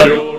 Hello.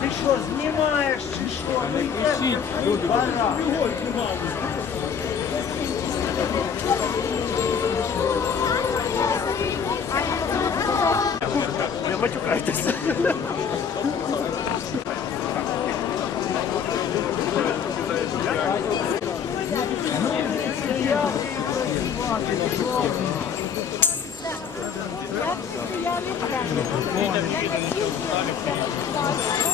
Ти що, знімаєш чи що? Ну йдеш, бара. Не матюкайтеся. Доброго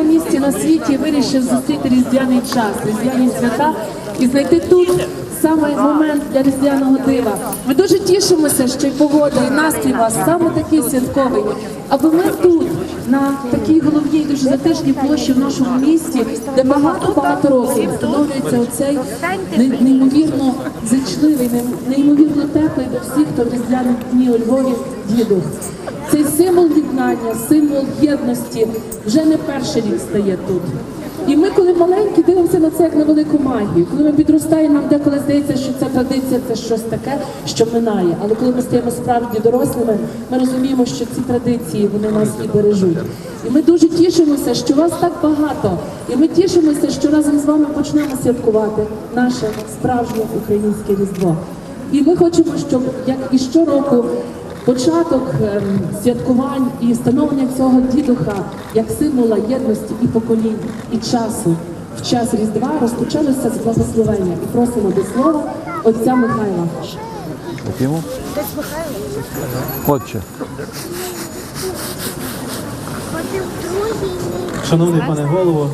в місці на світі вирішив зустріти різдвяний час, різдвяні свята і знайти тут саме момент для різдвяного дива. Ми дуже тішимося, що й погода, і настрій вас саме такий святковий. Аби ми тут, на такій головній дуже затишній площі в нашому місті, де багато-багато років встановлюється оцей неймовірно зичливий, неймовірно теплий до всіх, хто в дні у Львові дідух. Цей символ єднання, символ єдності вже не перший рік стає тут. І ми, коли маленькі, дивимося на це як на велику магію. Коли ми підростаємо, нам деколи здається, що ця традиція це щось таке, що минає. Але коли ми стаємо справді дорослими, ми розуміємо, що ці традиції вони нас і бережуть. І ми дуже тішимося, що вас так багато. І ми тішимося, що разом з вами почнемо святкувати наше справжнє українське різдво. І ми хочемо, щоб як і щороку початок ем, святкувань і становлення цього дідуха як символа єдності і поколінь, і часу в час Різдва розпочалося з благословення. І просимо до слова отця Михайла. Йому? Отче. Шановний пане голово,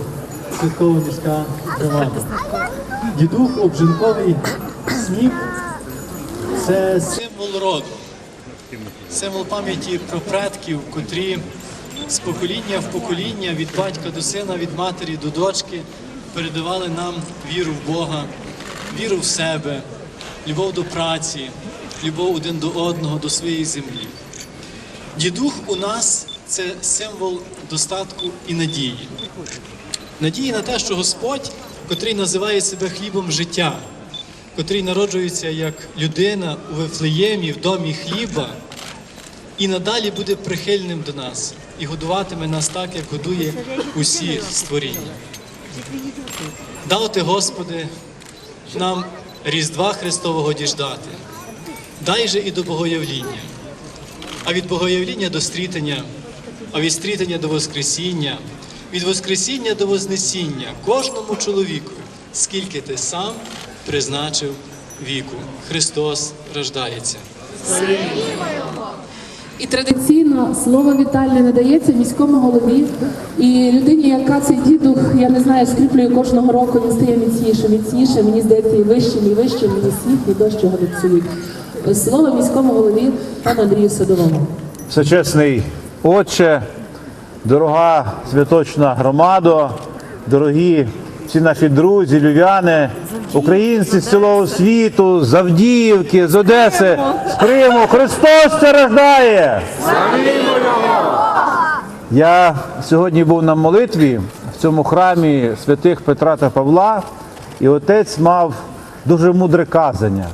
святкова міська громада. Дідух обжинковий сміх це символ роду, символ пам'яті про предків, котрі з покоління в покоління, від батька до сина, від матері до дочки передавали нам віру в Бога, віру в себе, любов до праці, любов один до одного, до своєї землі. Дідух у нас це символ достатку і надії. Надії на те, що Господь, котрий називає себе хлібом життя, котрий народжується як людина у Вифлеємі, в домі хліба, і надалі буде прихильним до нас і годуватиме нас так, як годує усі створіння. Дав ти, Господи, нам Різдва Христового діждати. Дай же і до Богоявління а від богоявління до стрітення, а від стрітення до Воскресіння, від Воскресіння до Вознесіння кожному чоловіку, скільки ти сам призначив віку. Христос рождається. І традиційно слово вітальне надається міському голові і людині, яка цей дідух, я не знаю, скріплює кожного року, він стає міцніше, міцніше. Мені здається, і вищим, і вищим, мені сніг, і дощ його не псують. Слово міському голові пану Андрію Садовому. Всечесний Отче, дорога святочна громада, дорогі всі наші друзі, львів'яни, українці з цілого світу, з Авдіївки, з Одеси, з Криму. Христос це рождає! Я сьогодні був на молитві в цьому храмі святих Петра та Павла, і отець мав дуже мудре казання.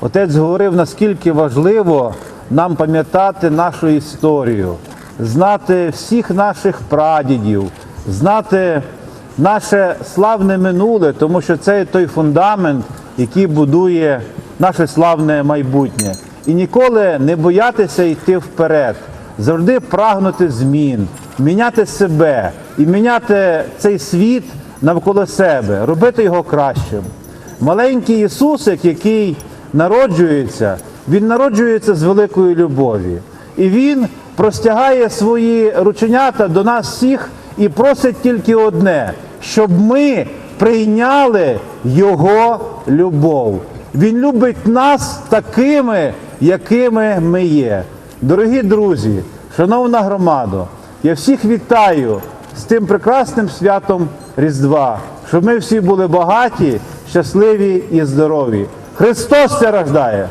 Отець говорив, наскільки важливо нам пам'ятати нашу історію, знати всіх наших прадідів, знати наше славне минуле, тому що це той фундамент, який будує наше славне майбутнє. І ніколи не боятися йти вперед, завжди прагнути змін, міняти себе і міняти цей світ навколо себе, робити його кращим. Маленький Ісусик, який народжується, Він народжується з великої любові. І Він простягає свої рученята до нас всіх і просить тільки одне, щоб ми прийняли Його любов. Він любить нас такими, якими ми є. Дорогі друзі, шановна громада, я всіх вітаю з тим прекрасним святом Різдва, щоб ми всі були багаті, щасливі і здорові. Христос це рождає.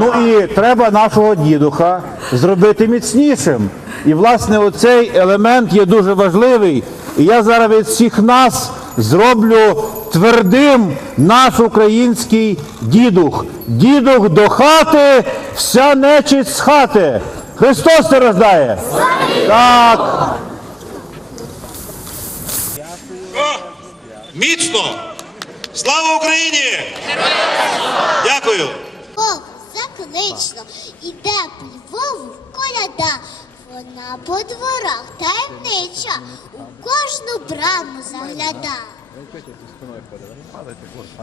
Ну і треба нашого дідуха зробити міцнішим. І власне оцей елемент є дуже важливий. І я зараз від всіх нас зроблю твердим наш український дідух. Дідух до хати, вся нечисть з хати. Христос це рождає. Так. О, міцно! Слава Україні! Дякую! Бог заклично іде по Львову коляда. Вона по дворах таємнича, у кожну браму загляда.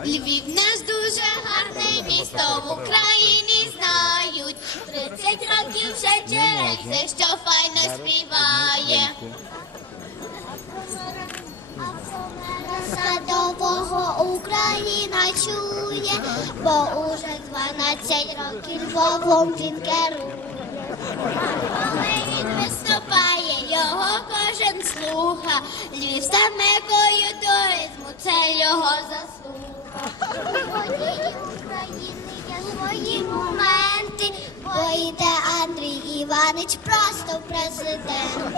Львів наш дуже гарне місто в Україні знають. 30 років вже череться, що файно співає. Садового Україна чує, бо уже 12 років Львовом він керує. Він виступає, його кожен слуха. Львів самекою туризму, це його заслуга. Події України є свої моменти, бо йде Андрій Іванич просто президент.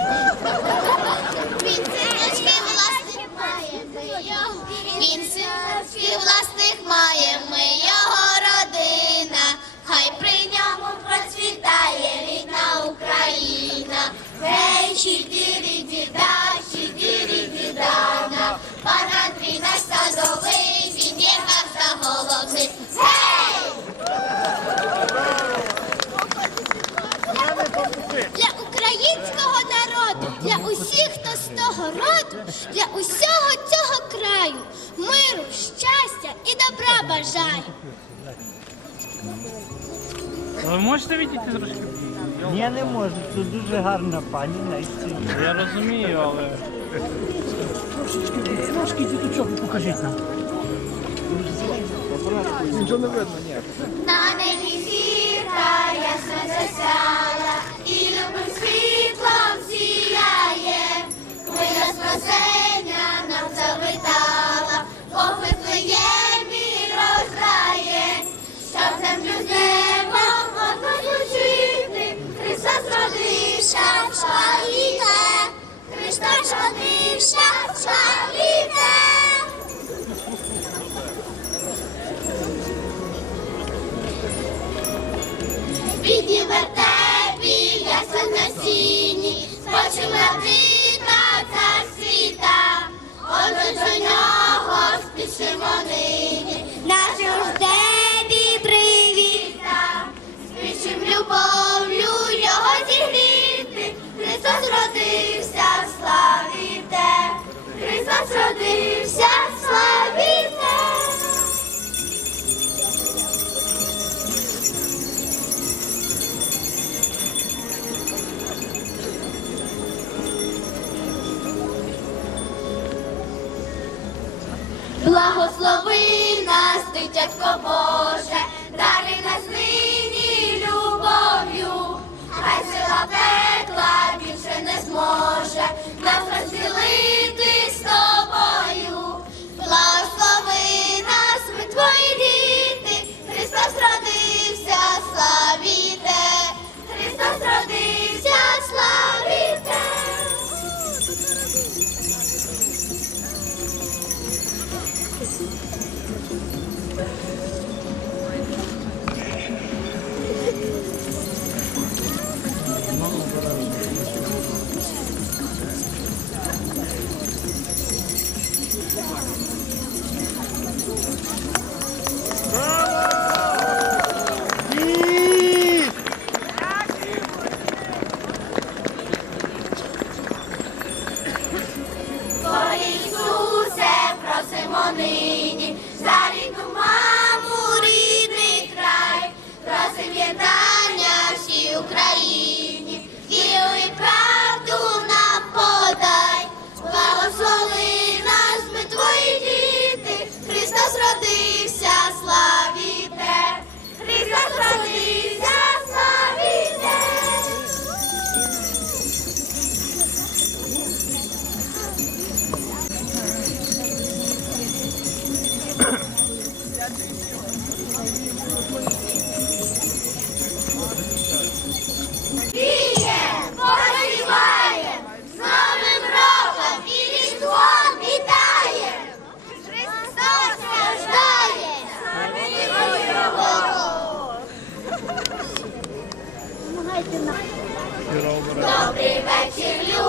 Він власних має, ми його. Він синочки власних має, ми його родина. Для усього цього краю, миру, щастя і добра бажаю. Ви можете відійти трошки? Я не можу, це дуже гарна пані на сцені. Я розумію, але. Трошечки, Трошки діточок покажіть нам. Нічого На небі зірка money. Благослови нас, дитятко Боже, Добрий вечір,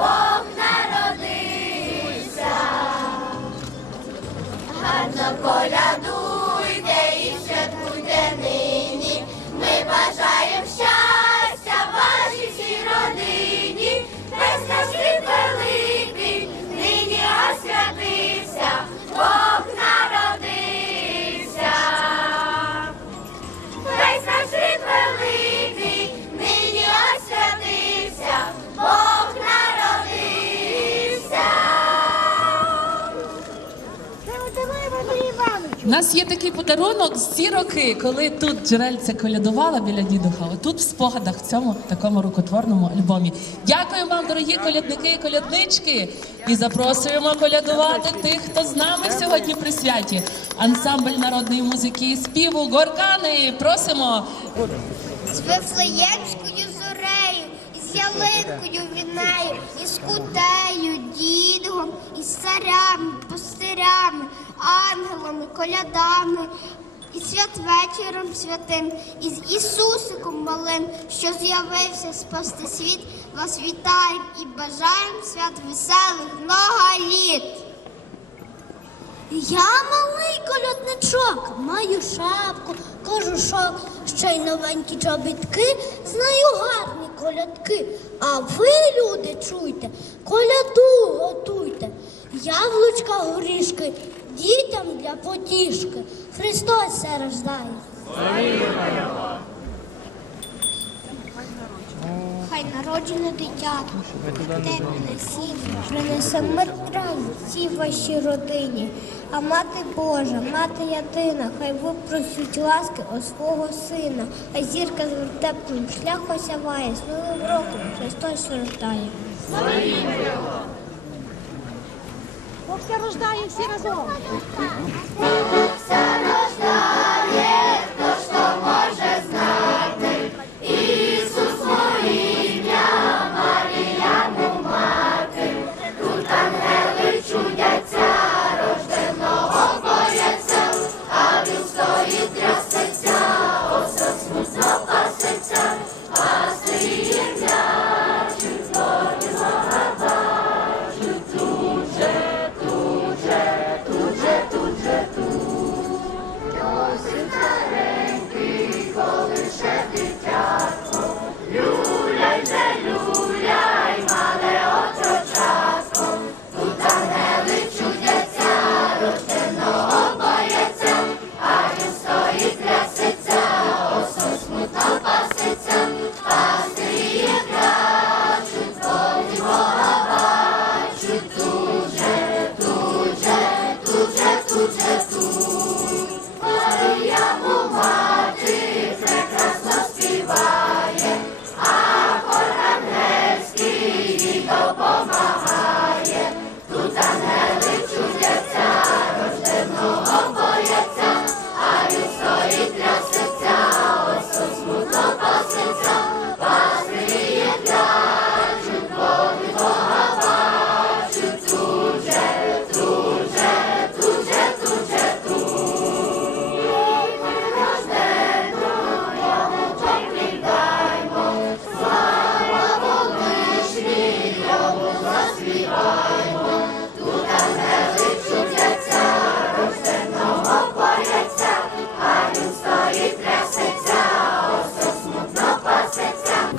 Бог нас є такий подарунок з ці роки, коли тут джерельця колядувала біля дідуха. Отут в спогадах в цьому такому рукотворному альбомі. Дякую вам, дорогі колядники і коляднички. І запрошуємо колядувати тих, хто з нами сьогодні при святі. Ансамбль народної музики і співу Горкани. Просимо. з Вифлеємською ялинкою вінею, із кутею, дідгом, із царями, пустирями, ангелами, колядами, і святвечором святим, із Ісусиком малим, що з'явився спасти світ, вас вітаємо і бажаємо свят веселих много літ. Я малий колядничок, маю шапку, кожушок, ще й новенькі чобітки, знаю гарні колядки. А ви, люди, чуйте, коляду готуйте, яблучка горішки, дітям для потішки. Христос се рождає. Хай народжене дитятко, тепле сім'я, принесе мир край всій вашій родині. А мати Божа, мати ятина, хай випросють ласки о свого сина, а зірка з вертеплим шлях осяває, з новим роком Христос рождає. Бог все рождає всі разом.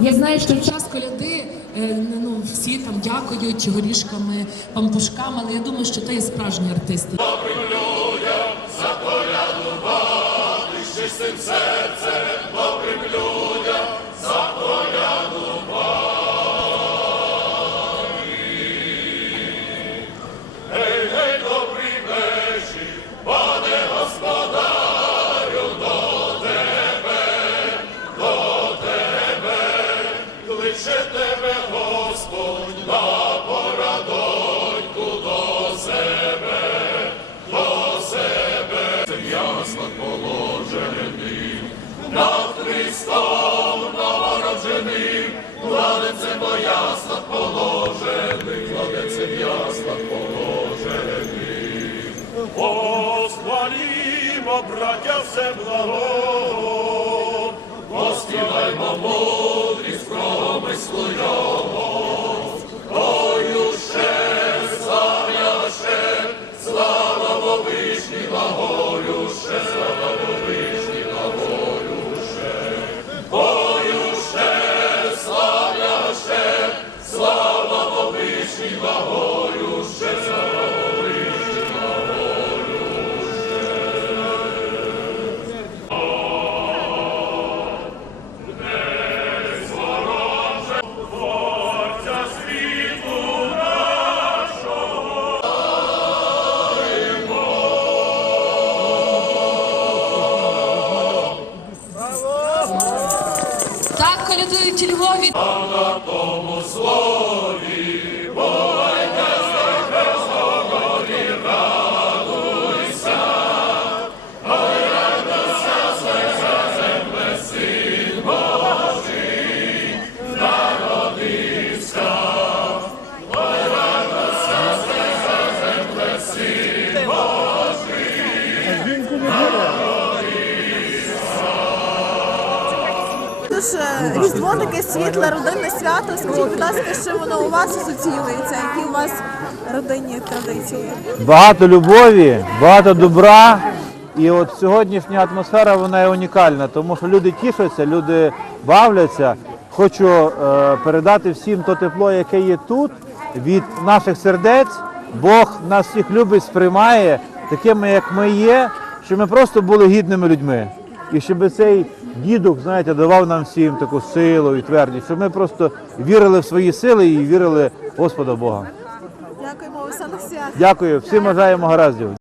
Я знаю, що час коляди е, ну, всі там дякують горішками, пампушками, але я думаю, що це є справжні артисти. над Христом новороженим, кладеться в яслах положений, кладеться в яслах положений. Восхвалімо, браття, все благо, поспіваймо мудрість промислу Його, Ою ще, славя ще, слава благо. Дуже різдво таке світле, родинне свято. Скажіть, будь ласка, що воно у вас асоціюється? Які у вас родинні традиції? Багато любові, багато добра. І от сьогоднішня атмосфера вона є унікальна, тому що люди тішаться, люди бавляться. Хочу е, передати всім то тепло, яке є тут, від наших сердець. Бог нас всіх любить, сприймає такими, як ми є, щоб ми просто були гідними людьми. І щоб цей дідок, знаєте, давав нам всім таку силу і твердість, щоб ми просто вірили в свої сили і вірили в Господа Бога. Дякуємо, Олександр. Дякую, всім бажаємо гараздів.